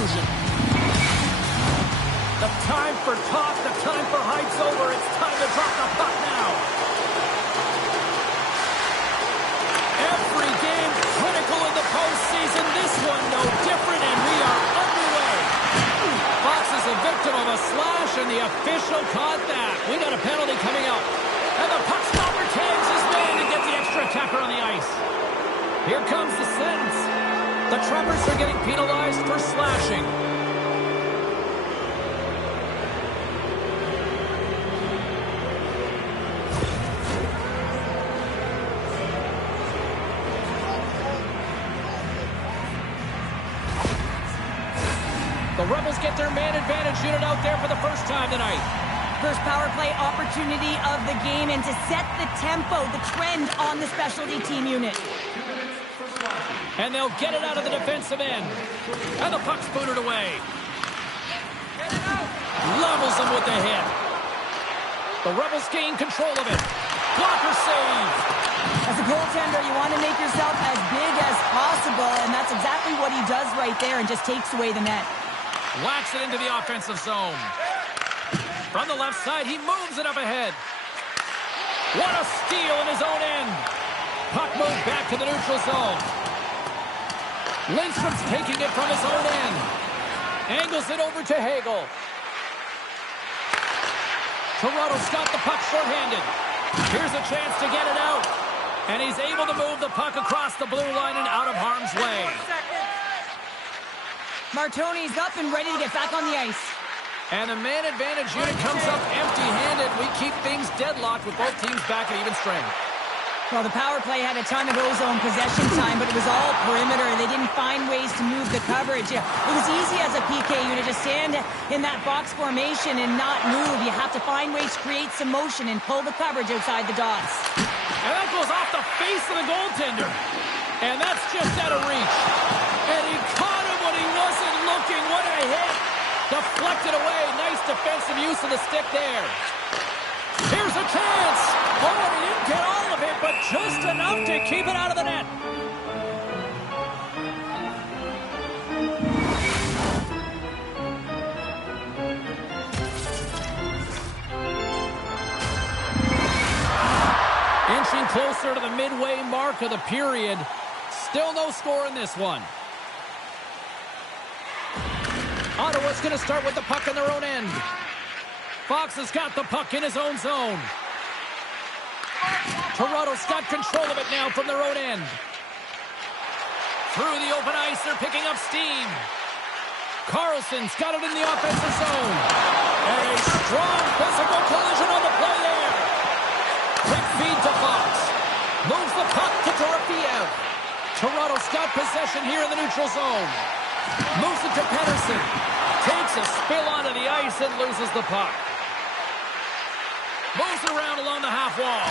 conclusion. The time for talk, the time for hype's over. It's time to drop the puck now. Every game critical in the postseason. This one no different, and we are underway. Fox is a victim of a slash, and the official caught that. We got a penalty coming up. And the puck stopper tags his man to get the extra attacker on the ice. Here comes the sentence. The Trappers are getting penalized for slashing. The Rebels get their man advantage unit out there for the first time tonight. First power play opportunity of the game, and to set the tempo, the trend on the specialty team unit. And they'll get it out of the defensive end. And the puck's booted away. Levels them with the hit. The Rebels gain control of it. Blocker save. As a goaltender, you want to make yourself as big as possible, and that's exactly what he does right there and just takes away the net. Whacks it into the offensive zone. From the left side, he moves it up ahead. What a steal in his own end. Puck moved back to the neutral zone. Lindstrom's taking it from his own end. Angles it over to Hagel. Toronto's got the puck shorthanded. Here's a chance to get it out. And he's able to move the puck across the blue line and out of harm's way. Martoni's up and ready to get back on the ice. And the man advantage unit comes up empty-handed. We keep things deadlocked with both teams back at even strength. Well, the power play had a ton of ozone possession time, but it was all perimeter. They didn't find ways to move the coverage. It was easy as a PK unit to stand in that box formation and not move. You have to find ways to create some motion and pull the coverage outside the dots. And that goes off the face of the goaltender. And that's just out of reach. And he caught him when he wasn't looking. What a hit. Deflected away. Nice defensive use of the stick there. Here's a chance. Oh, he didn't get all of it, but just enough to keep it out of the net. Inching closer to the midway mark of the period. Still no score in this one. Ottawa's going to start with the puck in their own end. Fox has got the puck in his own zone. Toronto's got control of it now from their own end. Through the open ice, they're picking up steam. Carlson's got it in the offensive zone. And a strong physical collision on the play there. Quick feed to Fox. Moves the puck to Dorofiev. Toronto's got possession here in the neutral zone. Moves it to Pedersen. Takes a spill onto the ice and loses the puck. Moves it around along the half wall.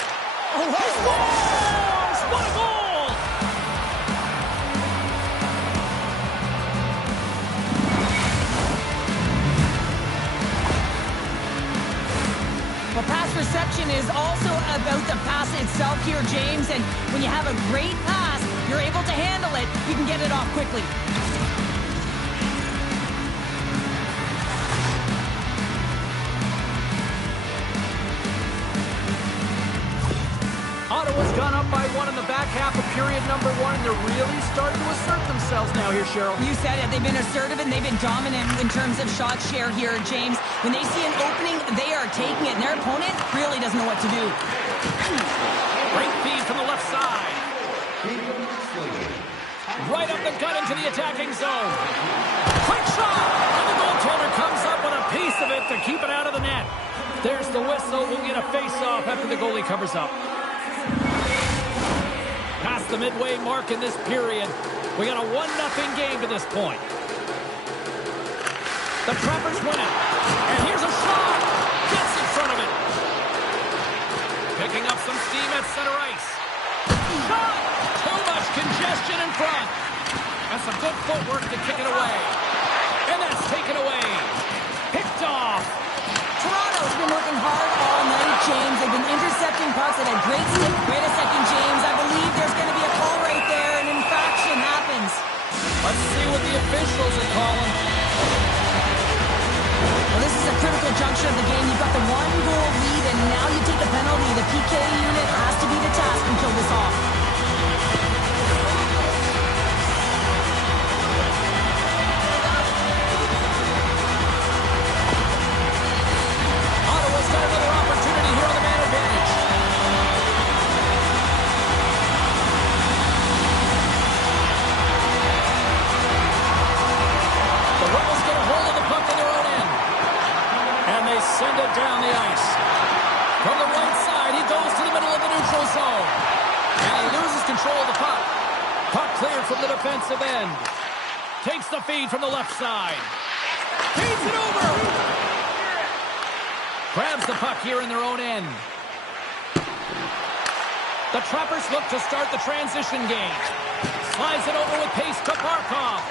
Oh, he scores! What a goal! Well, pass reception is also about the pass itself here, James. And when you have a great pass, you're able to handle it. You can get it off quickly. Ottawa's gone up by one in the back half of period number one, and they're really starting to assert themselves now here, Cheryl. You said it. They've been assertive, and they've been dominant in terms of shot share here, James. When they see an opening, they are taking it, and their opponent really doesn't know what to do. Great feed from the left side. Right up the gut into the attacking zone. Quick shot! And the goaltender comes up with a piece of it to keep it out of the net. There's the whistle. We'll get a face-off after the goalie covers up. Past the midway mark in this period. We got a 1-0 game to this point. The Trappers win it. And here's a shot. Gets in front of it. Picking up some steam at center ice. Shot! Too much congestion in front. And some good footwork to kick it away. And that's taken away. Picked off. Toronto's been working hard all night, James. They've been intercepting pucks. They've had great stick. Wait a second, James. I believe there's going to be a call right there. An infraction happens. Let's see what the officials are calling. critical juncture of the game. You've got the 1-goal lead, and now you take the penalty. The PK unit has to be the task and kill this off. Ottawa's got another opportunity here on the man advantage. The Rebels get a hold of the puck in their own end. And they send it down the ice. From the right side, he goes to the middle of the neutral zone. And he loses control of the puck. Puck cleared from the defensive end. Takes the feed from the left side. Feeds it over. Grabs the puck here in their own end. The Trappers look to start the transition game. Slides it over with pace to Barkov.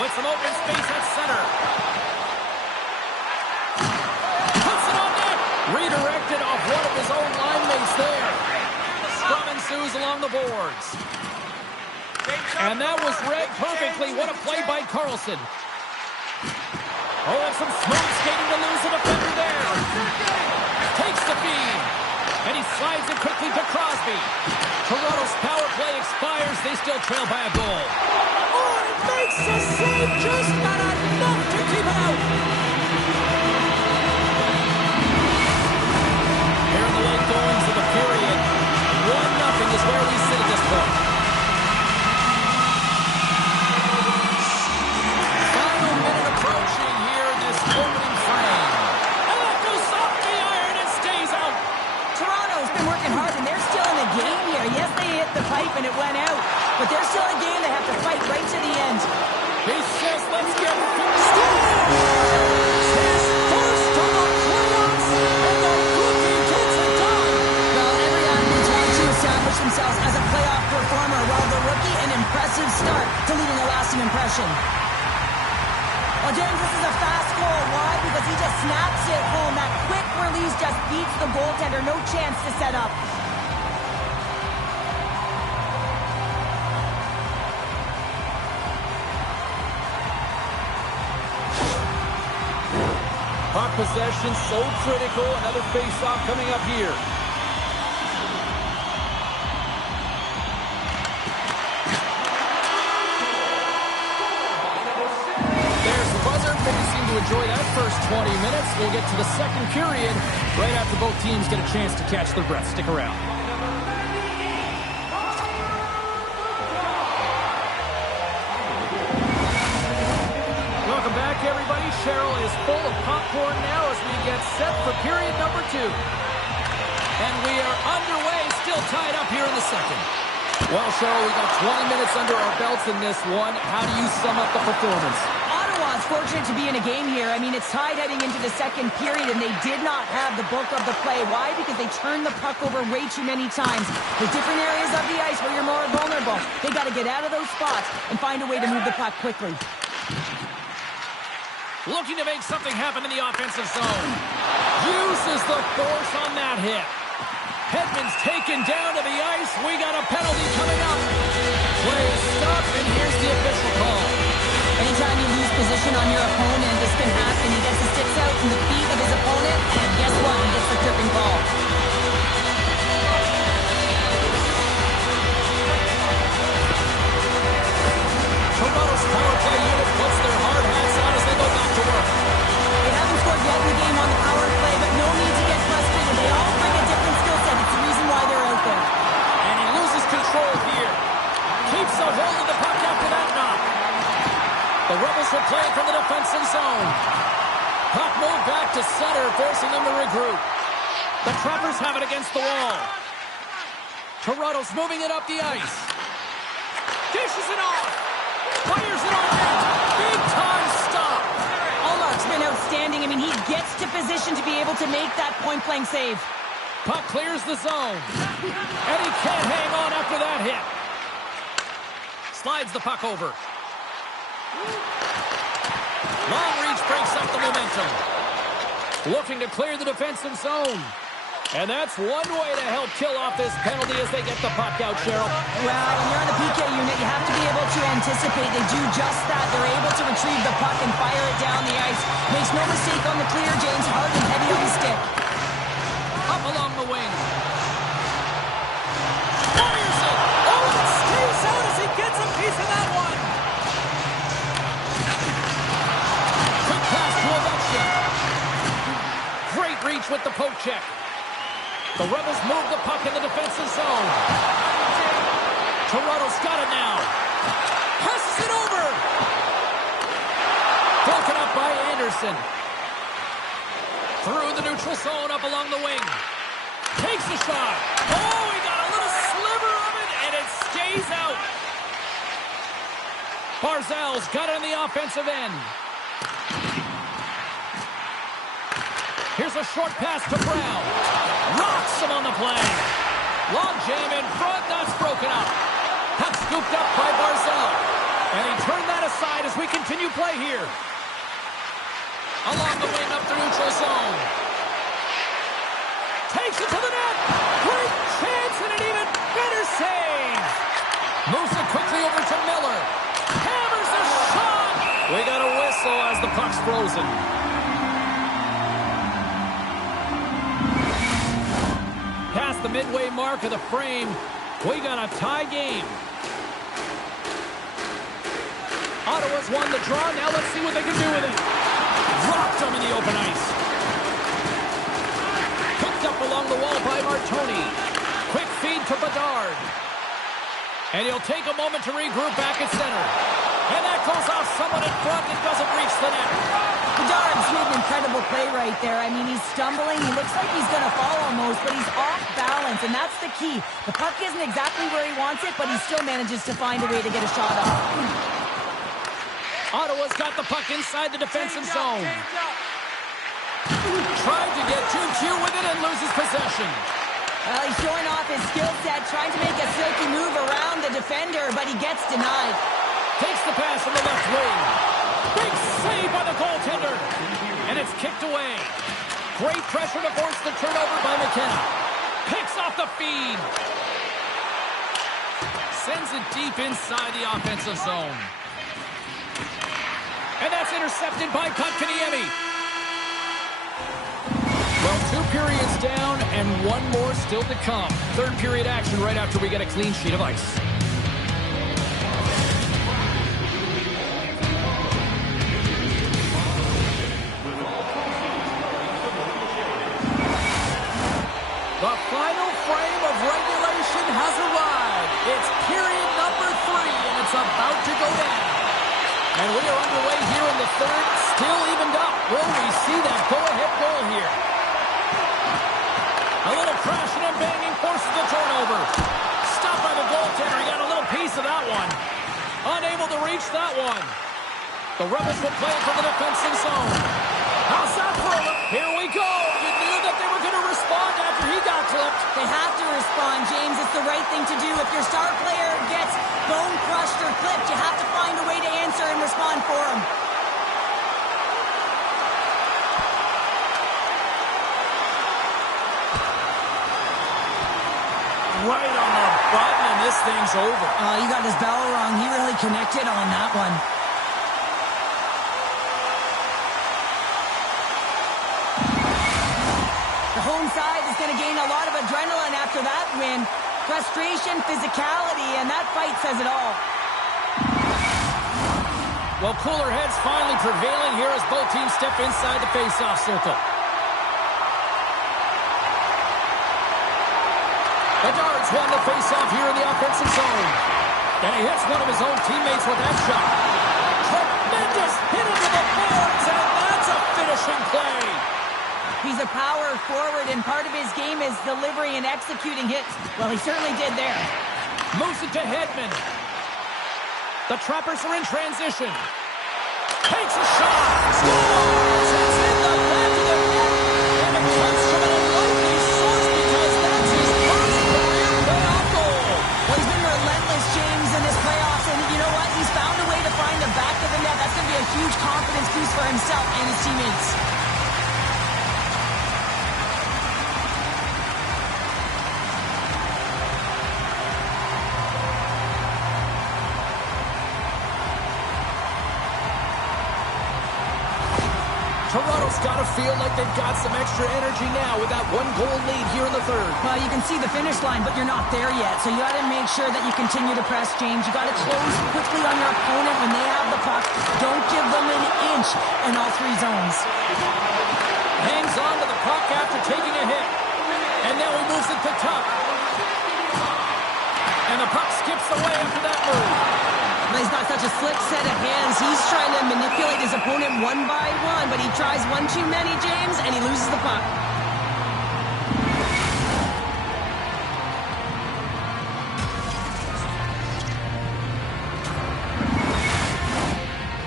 With some open space at center. Puts it on net. Redirected off one of his own line mates there. Scrum ensues along the boards. And that was read perfectly. What a play by Carlson. Oh, and some smooth skating to lose a defender there. Takes the feed. And he slides it quickly to Crosby. Toronto's power play expires. They still trail by a goal. Oh, he makes a save. Just not enough to keep out. Here in the late goings of the period, 1-0 is where we sit at this point. Final minute approaching here in this opening frame. And that goes off the iron and stays out. Toronto's been working hard, and they're still in the game here. Yes, they hit the pipe, and it went out. But they're still in a game. They have to fight right to the end. He says, let's get started. His first of the playoffs, and the cookie gets it done. Well, every athlete wants to establish themselves as a playoff performer, while the rookie, an impressive start to leaving a lasting impression. Well, James, this is a fast goal. Why? Because he just snaps it home. That quick release just beats the goaltender. No chance to set up. Puck possession so critical. Another face-off coming up here. There's the buzzer. They seem to enjoy that first 20 minutes. We'll get to the second period right after both teams get a chance to catch their breath. Stick around. Welcome back, everybody. Cheryl is full of popcorn now as we get set for period number 2. And we are underway, still tied up here in the second. Well, Cheryl, we got 20 minutes under our belts in this one. How do you sum up the performance? Ottawa's fortunate to be in a game here. I mean, it's tied heading into the second period, and they did not have the bulk of the play. Why? Because they turned the puck over way too many times. There's different areas of the ice where you're more vulnerable. They got to get out of those spots and find a way to move the puck quickly. Looking to make something happen in the offensive zone. Uses the force on that hit. Hedman's taken down to the ice. We got a penalty coming up. Play is stopped, and here's the official call. Anytime you lose position on your opponent, this can happen. He gets the sticks out in the feet of his opponent, and guess what? He gets the tripping ball. Toronto's power play unit puts their hard hats on as they go back to work. They haven't scored yet in the game on the power play, but no need to get frustrated. They all bring a different skill set. It's the reason why they're out there. And he loses control here. Keeps a hold of the puck after that knock. The Rebels will play from the defensive zone. Puck moved back to center, forcing them to regroup. The Trappers have it against the wall. Toronto's moving it up the ice. Dishes it off. Fires it on net. Big time stop. Allmark's been outstanding. I mean, he gets to position to be able to make that point-blank save. Puck clears the zone. And he can't hang on after that hit. Slides the puck over. Long reach breaks up the momentum. Looking to clear the defensive zone. And that's one way to help kill off this penalty as they get the puck out, Cheryl. Well, when you're on the PK unit, you have to be able to anticipate. They do just that. They're able to retrieve the puck and fire it down the ice. Makes no mistake on the clear, James. Hard and heavy on the stick. Up along the wing. Fires it! Oh, it stays out as he gets a piece of that one. Quick pass to Ovechkin. Great reach with the poke check. The Rebels move the puck in the defensive zone. Toronto's got it now. Passes it over. Broken up by Anderson. Through the neutral zone, up along the wing. Takes the shot. Oh, he got a little sliver of it, and it stays out. Barzal's got it on the offensive end. Here's a short pass to Brown. Rocks him on the play. Long jam in front. That's broken up. Puck scooped up by Barzal. And he turned that aside as we continue play here. Along the wing up the neutral zone. Takes it to the net. Great chance and an even better save. Moves it quickly over to Miller. Hammers a shot. We got a whistle as the puck's frozen. Past the midway mark of the frame, we got a tie game. Ottawa's won the draw. Now let's see what they can do with it. Dropped him in the open ice. Picked up along the wall by Martoni. Quick feed to Bedard. And he'll take a moment to regroup back at center. And that goes off someone in front and doesn't reach the net. Bedard's made an incredible play right there. I mean, he's stumbling. He looks like he's going to fall almost, but he's off balance, and that's the key. The puck isn't exactly where he wants it, but he still manages to find a way to get a shot off. Ottawa's got the puck inside the defensive zone. Tried to get too cute with it and loses possession. Well, he's showing off his skill set, trying to make a silky move around the defender, but he gets denied. Takes the pass from the left wing. Big save by the goaltender. And it's kicked away. Great pressure to force the turnover by McKenna. Picks off the feed. Sends it deep inside the offensive zone. And that's intercepted by Kotkaniemi. Well, 2 periods down and 1 more still to come. Third period action right after we get a clean sheet of ice. The final frame of regulation has arrived. It's period number 3, and it's about to go down. And we are underway here in the third, still evened up. Will we see that go-ahead goal here? A little crashing and banging forces the turnover. Stopped by the goaltender. He got a little piece of that one. Unable to reach that one. The Rebels will play from the defensive zone. How's that for a look? Here we go. You knew that they were going to respond after he got clipped. They have to respond, James. It's the right thing to do. If your star player gets bone crushed or clipped, you have to find a way to answer and respond for him. Right on the button, and this thing's over. He got his bell wrong. He really connected on that one. The home side is going to gain a lot of adrenaline after that win. Frustration, physicality, and that fight says it all. Well, cooler heads finally prevailing here as both teams step inside the face-off circle. Bedard's won the face-off here in the offensive zone. And he hits one of his own teammates with that shot. Tremendous hit into the boards, and that's a finishing play. He's a power forward, and part of his game is delivering and executing hits. Well, he certainly did there. Moves it to Hedman. The Trappers are in transition. Takes a shot. Scores! It's in the back of the net. And it comes from an unlikely source because that's his first career playoff goal. Well, he's been relentless, James, in this playoffs. And you know what? He's found a way to find the back of the net. That's going to be a huge confidence boost for himself and his teammates. Toronto's got to feel like they've got some extra energy now with that one-goal lead here in the third. Well, you can see the finish line, but you're not there yet. So you got to make sure that you continue to press, James. You got to close quickly on your opponent when they have the puck. Don't give them an inch in all three zones. Hangs on to the puck after taking a hit. And now he moves it to Tuck. And the puck skips away after that move. But he's got such a slick set of hands. He's trying to manipulate his opponent one by one, but he tries one too many, James, and he loses the puck.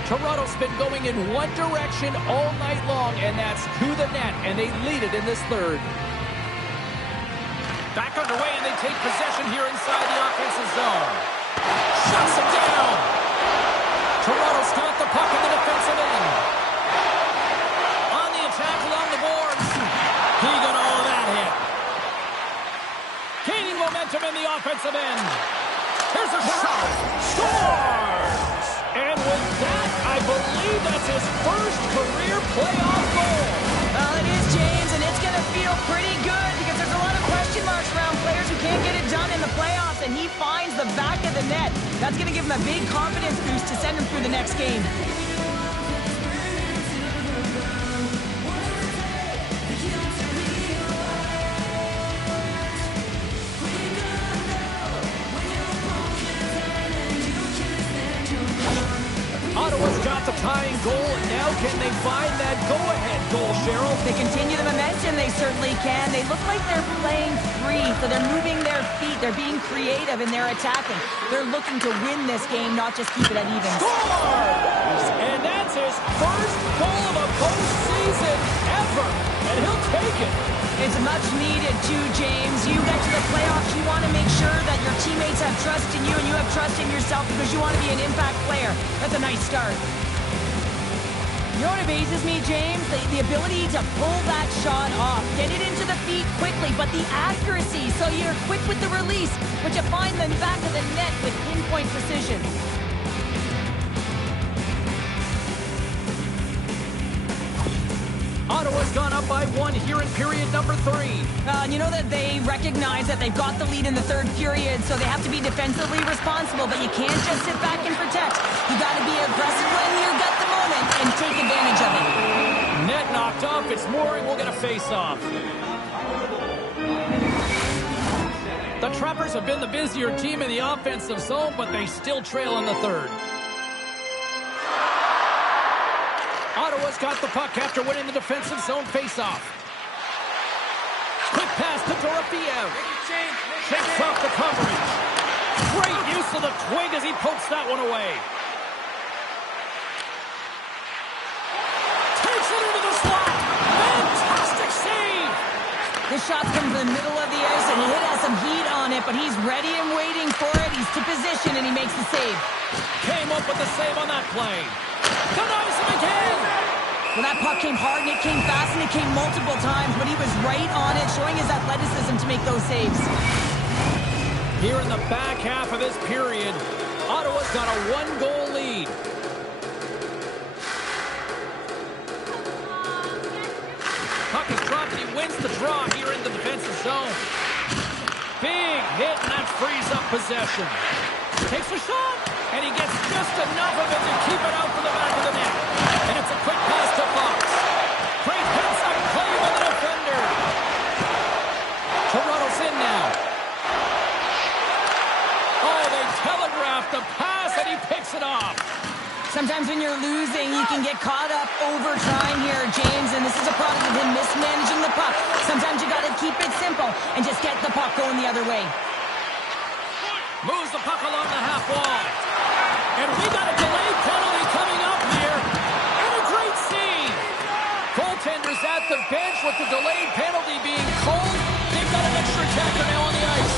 Toronto's been going in one direction all night long, and that's to the net, and they lead it in this third. Back underway, and they take possession here inside the offensive zone. Shuts him down. Toronto's got the puck in the defensive end. On the attack along the boards. He got all of that hit. Gaining momentum in the offensive end. Here's a shot. Scores! And with that, I believe that's his first career playoff goal. Well, it is, James, and it's going to feel pretty good because there's a lot of question marks around players who can't get it done in the playoffs, and he finds the back of the net. That's going to give him a big confidence boost to send him through the next game. Ottawa's got the tying goal, and now can they find that go-ahead goal, Cheryl? They continue the momentum, they certainly can. They look like they're playing free, so they're moving their feet. They're being creative, and they're attacking. They're looking to win this game, not just keep it at even. Scores! And that's his first goal of a postseason ever, and he'll take it. It's much needed too, James. You get to the playoffs, you want to make sure that your teammates have trust in you and you have trust in yourself because you want to be an impact player. That's a nice start. You know what amazes me, James? The ability to pull that shot off. Get it into the feet quickly, but the accuracy. So you're quick with the release, but you find the back of the net with pinpoint precision. Ottawa's gone up by one here in period number 3. You know that they recognize that they've got the lead in the third period, so they have to be defensively responsible, but you can't just sit back and protect. You got to be aggressive when you got the moment and take advantage of it. Net knocked off. It's Mooring. We'll get a face-off. The Trappers have been the busier team in the offensive zone, but they still trail in the third. Ottawa's got the puck after winning the defensive zone face-off. Quick pass to Dorofiev. Shakes off the coverage. Great use of the twig as he pokes that one away. Takes it into the slot. Fantastic save. This shot's come from the middle of the ice, and he has some heat on it, but he's ready and waiting for it. He's to position, and he makes the save. Came up with the save on that play. Denies him again. Well, that puck came hard, and it came fast, and it came multiple times, but he was right on it, showing his athleticism to make those saves. Here in the back half of this period, Ottawa's got a one-goal lead. Puck is dropped, and he wins the draw here in the defensive zone. Big hit, and that frees up possession. Takes a shot, and he gets just enough of it to keep it out from the back of the net. And it's a quick pass to Fox. Great heads-up play with the defender. Toronto's in now. Oh, they telegraphed the pass, and he picks it off. Sometimes when you're losing, you can get caught up over trying here, James, and this is a product of him mismanaging the puck. Sometimes you got to keep it simple and just get the puck going the other way. Moves the puck along the half wall. And we got a delayed penalty coming up here. And a great save. Goaltenders at the bench with the delayed penalty being called. They've got an extra attacker now on the ice.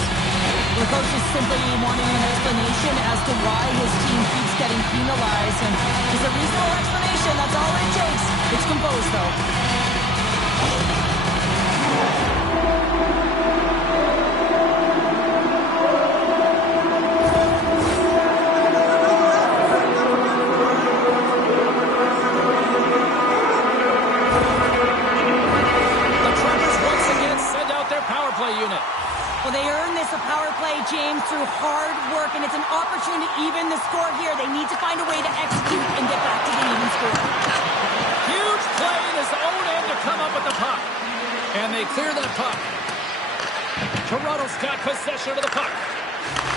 The coach is simply wanting an explanation as to why his team keeps getting penalized. And it's a reasonable explanation. That's all it takes. It's composed, though. through hard work, and it's an opportunity to even the score here. They need to find a way to execute and get back to the even score. Huge play in his own end to come up with the puck. And they clear that puck. Toronto's got possession of the puck.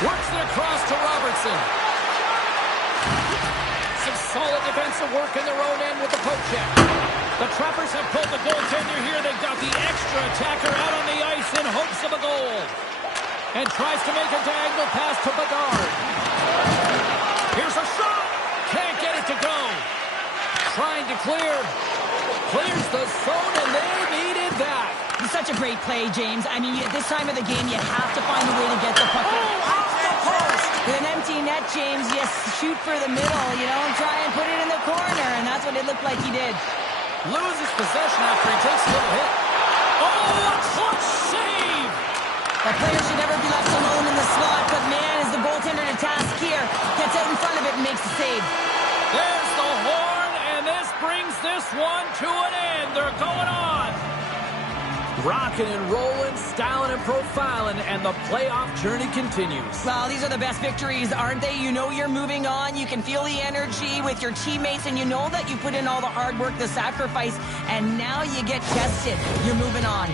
Works it across to Robertson. Some solid defensive work in their own end with the poke check. The Trappers have pulled the goaltender here. They've got the extra attacker out on the ice in hopes of a goal. And tries to make a diagonal pass to Bedard. Here's a shot. Can't get it to go. Trying to clear. Clears the zone, and they needed that. It's such a great play, James. I mean, at this time of the game, you have to find a way to get the puck. Oh, off the post. With an empty net, James, you shoot for the middle, you know, and try and put it in the corner, and that's what it looked like he did. Loses possession after he takes a little hit. Oh, a clutch save! The player should never be left alone in the slot, but man, is the goaltender to task here. Gets out in front of it and makes the save. There's the horn, and this brings this one to an end. They're going on. Rocking and rolling, styling and profiling, and the playoff journey continues. Well, these are the best victories, aren't they? You know you're moving on. You can feel the energy with your teammates, and you know that you put in all the hard work, the sacrifice, and now you get tested. You're moving on.